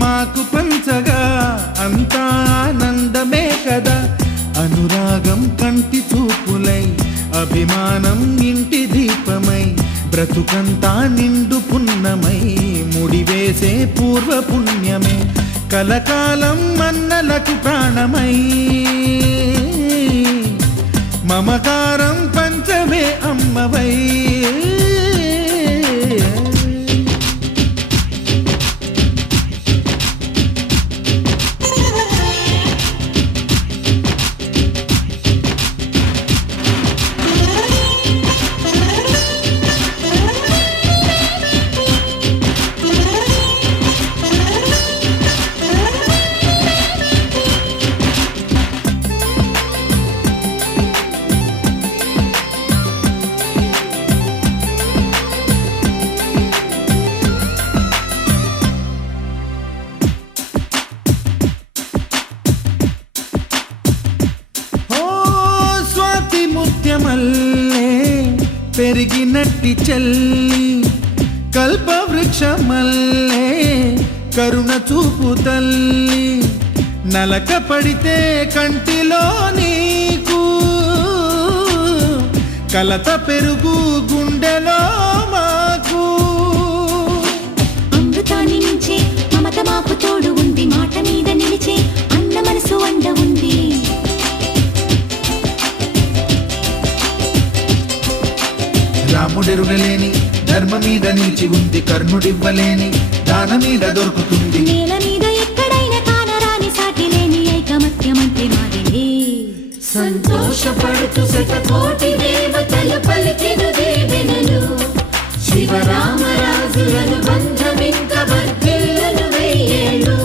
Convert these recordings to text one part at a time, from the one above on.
మాకు పంచగా అంతా ఆనందమే కదా. అనురాగం కంటి చూపులై అభిమానం ఇంటి దీపమై బ్రతుకంతా నిండు పున్నమై ముడివేసే పూర్వ పుణ్యమే కలకాలం అన్నలకు ప్రాణమై మమకారం పంచమే అమ్మవై. పెరిగినట్టి చెల్లి కల్పవృక్షమల్లే కరుణ చూపు తల్లి నలక పడితే కంటిలో నీకు కలత పెరుగు గుండెలో మాకు. అమృతాన్ని మించే మమత మాకు తోడు ఉంది మాట మీద నిలిచే అన్న మనసు అండ ఉంది. రాముడెరుగలేని ధర్మ మీద నిలిచి ఉంది కర్ణుడివ్వలేని దాన మీద దొరుకుతుంది. నేల మీద ఎక్కడైనా కానరాని సాటి లేని ఐకమత్యమంటే మాదిలే. సంతోషపడుతూ శతకోటి దేవతలు పలికెను దీవెనలు శివరామరాజులను బంధమింక వర్ధిల్లును వెయ్యేళ్ళు.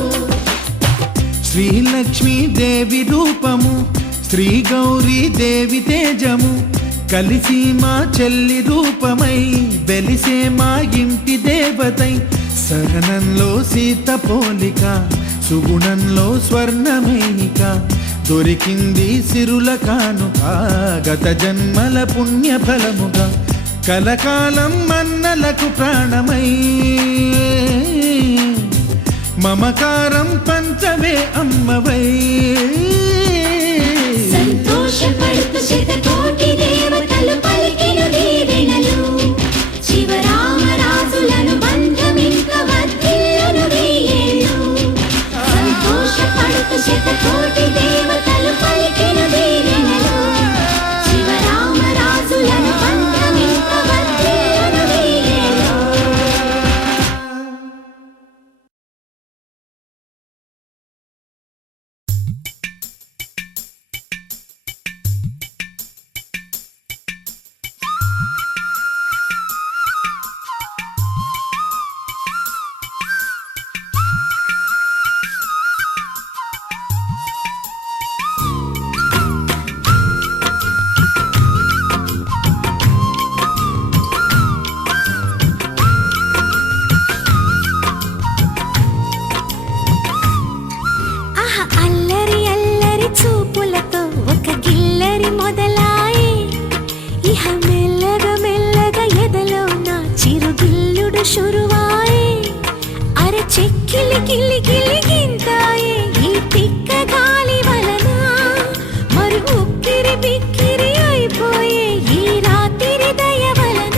శ్రీలక్ష్మీ దేవి రూపము శ్రీ గౌరీ దేవి తేజము కలిసి మా చెల్లి రూపమై వెలిసే మా ఇంటి దేవతై సహనంలో సీత పోలిక సుగుణంలో స్వర్ణమేనిక దొరికింది సిరుల కానుక గత జన్మల పుణ్య ఫలముగా కలకాలం అన్నలకు ప్రాణమై మమకారం పంచవే అమ్మవై. సంతోషపడుతూ శతకోటి దేవతలు పలికిన దీవెనలు శివరామరాజులను బంధమింక వర్ధిల్లును వెయ్యేళ్ళు. సంతోషపడుతూ శతకోటి దేవతలు పలికిన దీవెనలు శివరామరాజులను బంధమింక వర్ధిల్లును వెయ్యేళ్ళు. शुरुवाए अरे చెక్కిలి గిలి గిలి గింతాయే ఈ తిక్క గాలి వలన మరి ఉక్కిరి బిక్కిరి అయిపోయే ఈ రాత్రి దయ వలన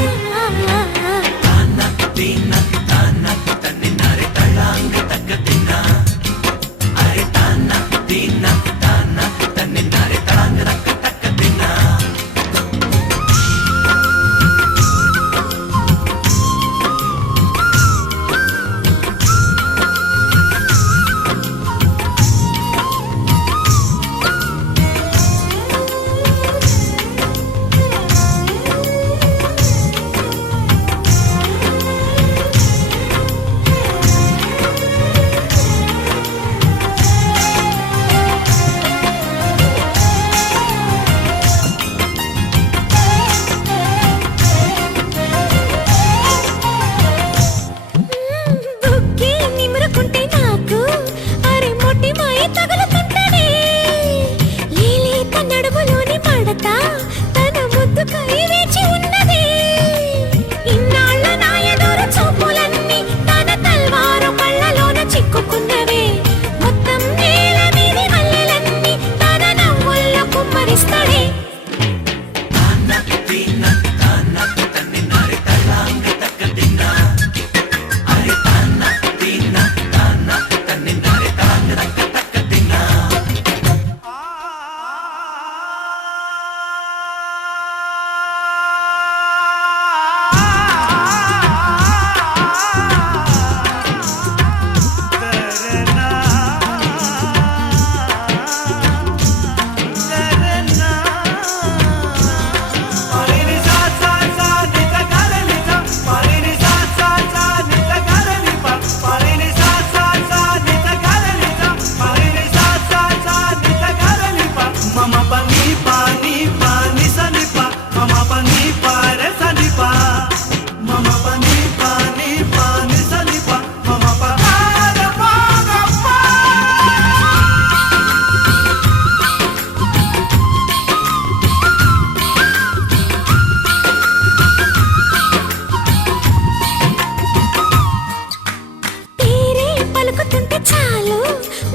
పలుకుతుంటే చాలు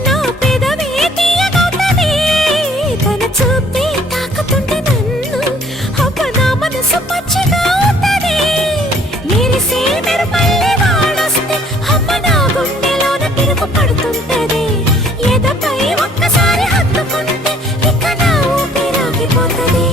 నా పెదవే తీయగవుతది తన చూపే తాకుతుంటే నన్ను అబ్బ నా మనసు పచ్చిగా అవుతది మెరిసే మెరుపల్లి వాడొస్తే అమ్మ నా గుండెలోన తిరుగు పడుతుంటది ఎదపై ఒక్కసారి హత్తుకుంటే ఇక నా ఊపిరాగిపోతది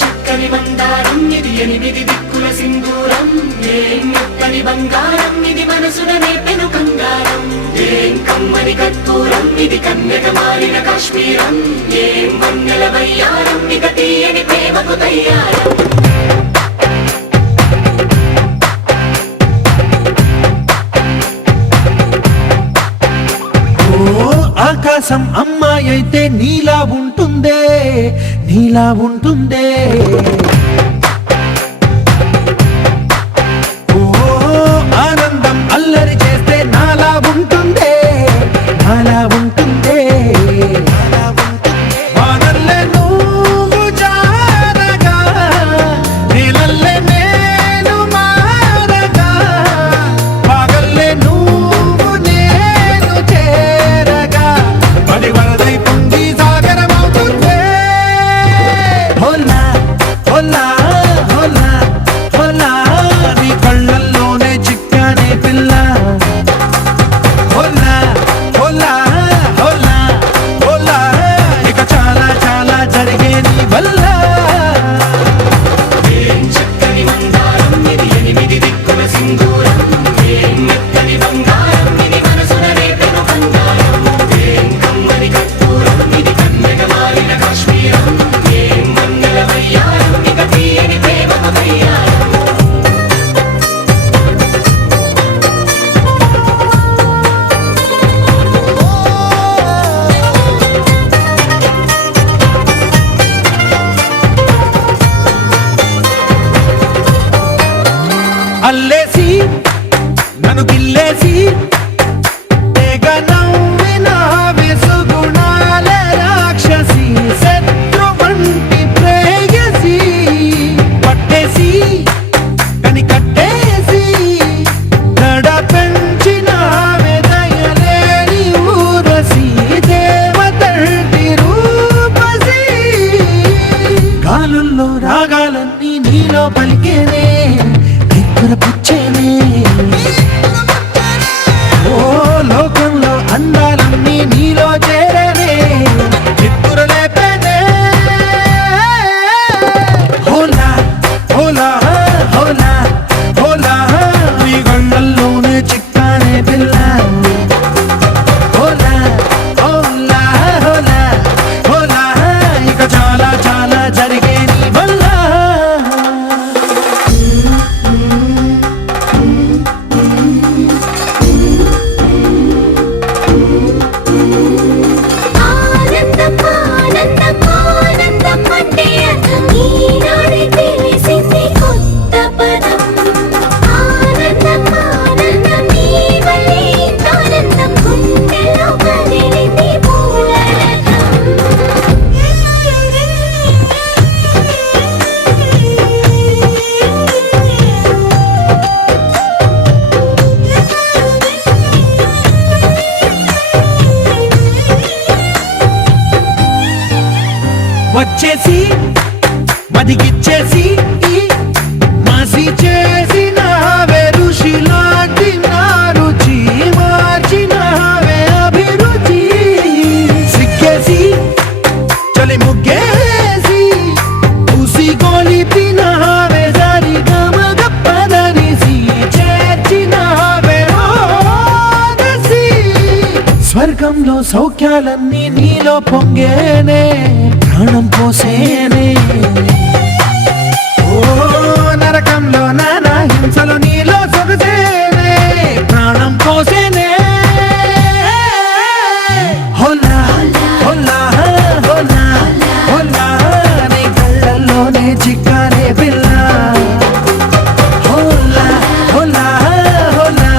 చక్కని బంగారం ఇది ఎనిమిది దిక్కుల సింధూరం ఏం మెత్తని బంగారం ఇది మనసున నేపెను కంగారం ఏం కమ్మని కర్పూరం ఇది కన్యక మారిన కాశ్మీరం ఏం వన్నెల వయ్యారం ఇక తీయని ప్రేమకు తయ్యారం ఆకాశం అమ్మాయి అయితే నీలా ఉంటుందే నీలా ఉంటుందే ఓ ఆనందం అల్లరి చేస్తే నాలా ఉంటుందే నాలా ఉంటుందే వానల్లే నువ్వు జారగా నీలల్లే నేను మారగా పగల్లే నువ్వు నేను చేరగా పడి వరదై పొంగి సాగరమవుతుందే హోలా హోలా స్వర్గంలో సౌఖ్యాలన్నీ నీలో పొంగేనే ప్రాణం పోసేనే ఓ నరకంలో నానా హింసలు నీలో సొగసేనే ప్రాణం పోసేనే హోలా హోలా హోలా హోలా నీ కళ్ళల్లోనే చిక్కారే పిల్ల హోలా హోలా హోలా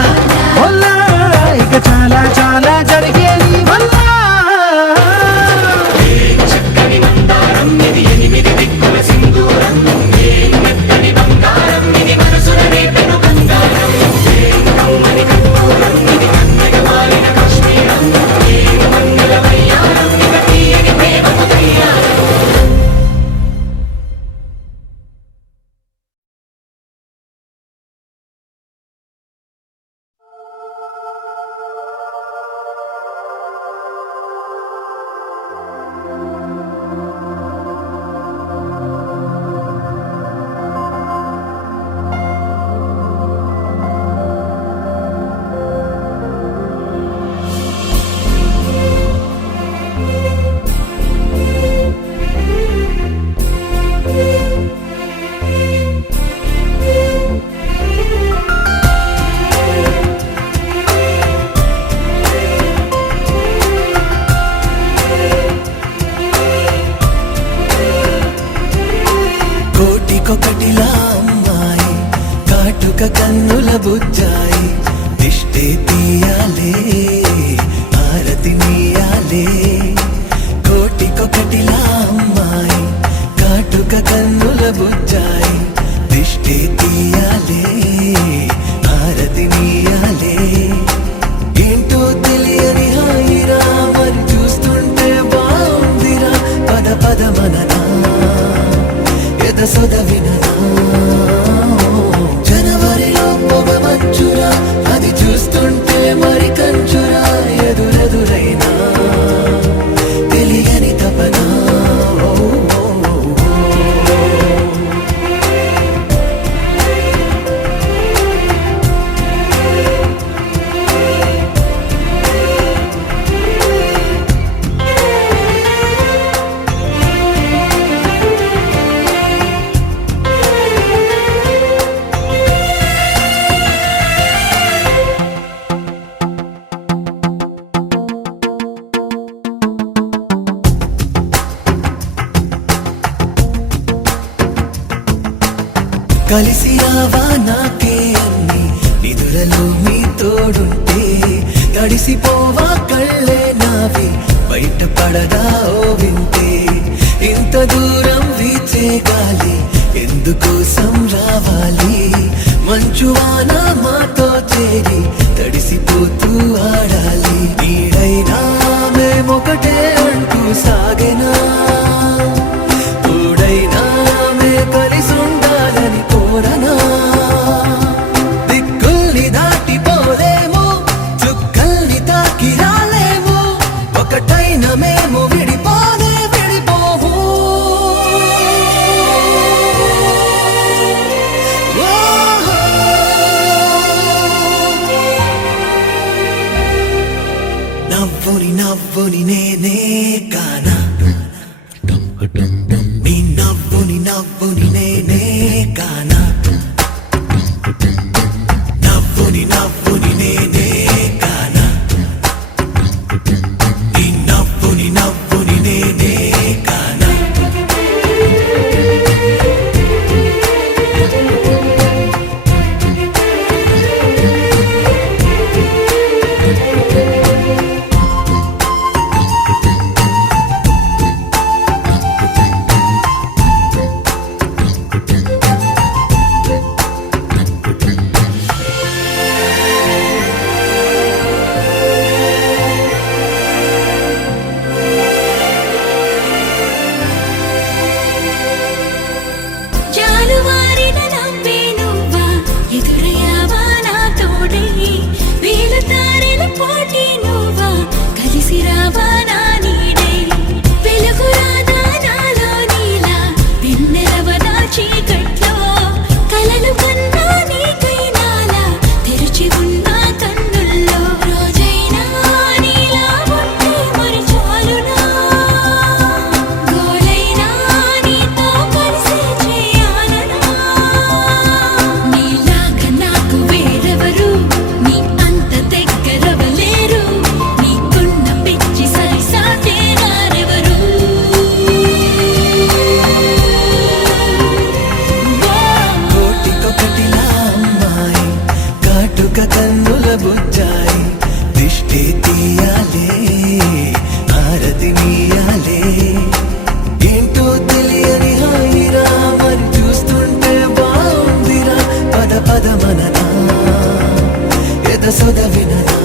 హోలా ఇక చాలా చాలా జరిగేది వల్ల చక్కని మందారం ఇది ఎనిమిది దిక్కుల సింధూరం ఏం మెత్తని బంగారం ఇది మనసున రేపెను కంగారం ఏం కమ్మని కర్పూరం ఇది కన్నెగ మారిన కాశ్మీరం ఏం మంగళ వయ్యారం ఇక తీయని ప్రేమకు తయ్యారం కోటికొకటిలా అమ్మాయి కాటుక కన్నుల బుజ్జాయి దిష్టే తీయాలే ఆరతి నీయాలే కోటికొకటిలా అమ్మాయి కాటుక కన్నుల బుజ్జాయి దిష్టే తీయాలే ఆరతి నీయాలే ఏంటో తెలియని హాయిరా మరి చూస్తుంటే బాగుందిరా పద పద మననా సొద విననా జనవరిలో పొగ మంచురా అది చూస్తుంటే మరి కంచురా ఎదురెదురైనా తెలియని తపనా కలిసి రావా నాకే అన్ని నిధులలో మీ తోడుంటే గడిసిపోవా కళ్ళే నావి బయట పడదా ఓ వింటే ఇంత దూరం వీచే గాలి ఎందుకోసం రావాలి మంచువాన మాతో చేరి తడిసిపోతూ ఆడాలి నీడైనా మేమొకటే అంటూ సాగెనా తోడైనా మే కలిసుండాలని కోరనా దిక్కుల్ని దాటిపోలేము చుక్కల్ని తాకి రాలేము ఒకటైన మేము విడిపోలే విడిపోవు నవ్వుని నవ్వుని నేనే కానా నీ నవ్వుని నవ్వుని నేనే కానా నవ్వుని నవ్వుని నేనే కానా నీ నవ్వుని నవ్వుని నేనే కానా బుజ్జాయి దిష్టి తీయాలే హారతి నీయాలే ఏంటో తెలియని హాయిరా మరి చూస్తుంటే బాగుందిరా పద పద మననా ఎద సొద విననా